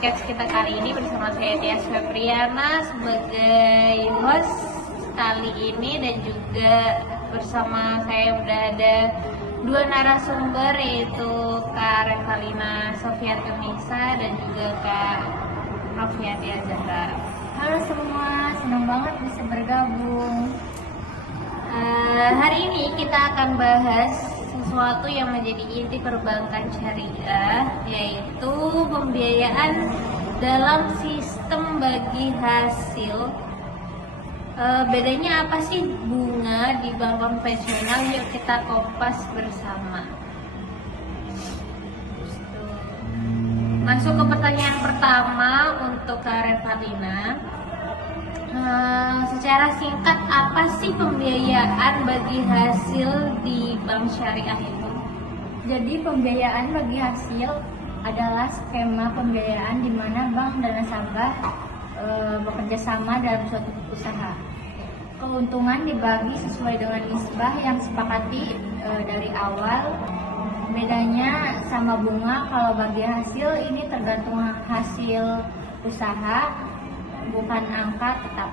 podcast kita kali ini bersama saya Tias Febriana sebagai host kali ini, dan juga bersama saya udah ada dua narasumber, yaitu Kak Revalina Sofian Kemisa dan juga Kak Noviati Azhara. Halo semua, senang banget bisa bergabung. Hari ini kita akan bahas sesuatu yang menjadi inti perbankan syariah, yaitu pembiayaan dalam sistem bagi hasil. Bedanya apa sih bunga di bank konvensional? Yuk kita kopas bersama. Masuk ke pertanyaan pertama untuk Kak Revalina. Secara singkat, apa sih pembiayaan bagi hasil di bank syariah itu? Jadi pembiayaan bagi hasil adalah skema pembiayaan di mana bank dan nasabah bekerja sama dalam suatu usaha. Keuntungan dibagi sesuai dengan nisbah yang sepakati dari awal. Bedanya sama bunga, kalau bagi hasil ini tergantung hasil usaha, bukan angka tetap.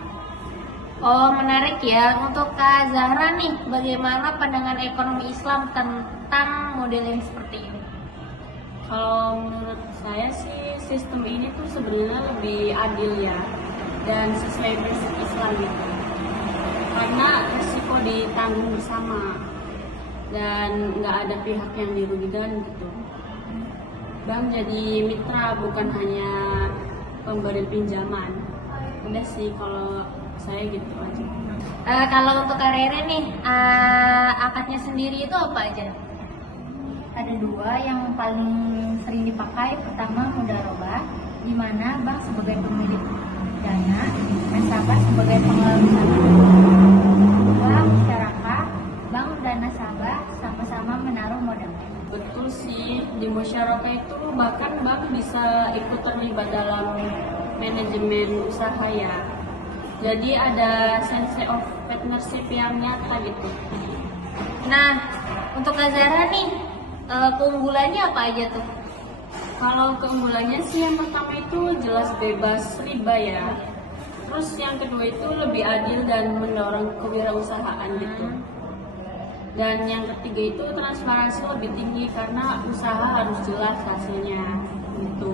Oh, menarik ya. Untuk Kak Zahra nih, bagaimana pandangan ekonomi Islam tentang model yang seperti ini? Kalau menurut saya sih sistem ini tuh sebenarnya lebih adil ya, dan sesuai prinsip Islam gitu. Karena risiko ditanggung bersama dan nggak ada pihak yang dirugikan gitu. Bank jadi mitra, bukan hanya pemberi pinjaman. Udah sih kalau saya gitu aja. Kalau untuk Kak Rere nih, akadnya sendiri itu apa aja? Ada dua yang paling sering dipakai. Pertama, mudharabah, di mana bank sebagai pemilik dana, nasabah sebagai pengelola usaha. Kedua, musyarakah, bank dan nasabah sama-sama menaruh modal. Betul sih, di musyarakah itu bahkan bank bisa ikut terlibat dalam manajemen usaha ya. Jadi ada sense of partnership yang nyata gitu. Nah, untuk Kak Zahra nih, keunggulannya apa aja tuh? Kalau keunggulannya sih yang pertama itu jelas bebas riba ya. Terus yang kedua itu lebih adil dan mendorong kewirausahaan gitu. Dan yang ketiga itu transparansi lebih tinggi karena usaha harus jelas hasilnya gitu.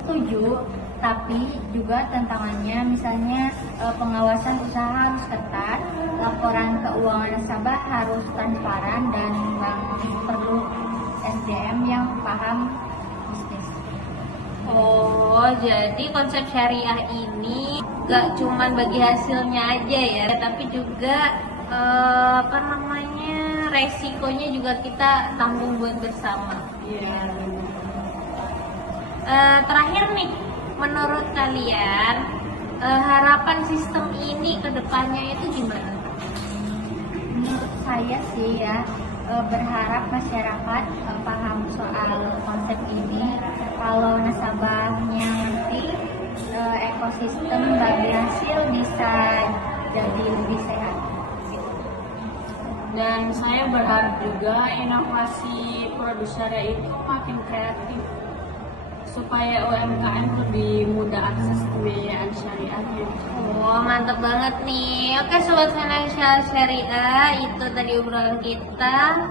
Setuju, tapi juga tantangannya misalnya pengawasan usaha harus ketat, laporan keuangan nasabah harus transparan, dan bank perlu SDM yang paham bisnis. Oh, jadi konsep syariah ini gak cuman bagi hasilnya aja ya, tapi juga resikonya juga kita tanggung buat bersama. Iya. Terakhir nih, menurut kalian harapan sistem ini ke depannya itu gimana? Menurut saya sih ya, berharap masyarakat paham soal konsep ini. Kalau nasabahnya ngerti, ekosistem bagi hasil bisa jadi lebih sehat. Dan saya berharap juga inovasi produk syariah itu makin kreatif supaya UMKM lebih mudah akses pembiayaan syariahnya. Oh, mantap banget nih. Oke, Sobat Financial Syariah, itu tadi obrolan kita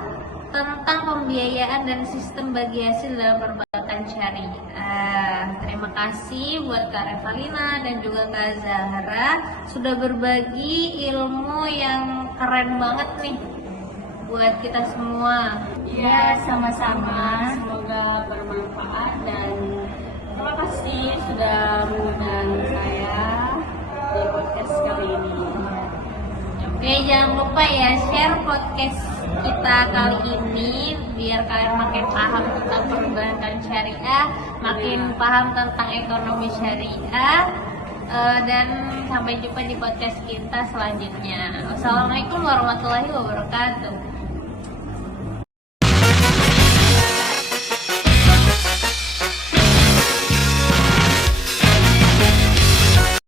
tentang pembiayaan dan sistem bagi hasil dalam perbankan syariah. Terima kasih buat Kak Revalina dan juga Kak Zahra sudah berbagi ilmu yang keren banget nih buat kita semua. Ya, sama-sama. Semoga bermanfaat, dan terima kasih sudah mengundang saya di podcast kali ini. Oke, jangan lupa ya share podcast kita kali ini biar kalian makin paham tentang perbankan syariah, makin paham tentang ekonomi syariah, dan sampai jumpa di podcast kita selanjutnya. Wassalamualaikum warahmatullahi wabarakatuh.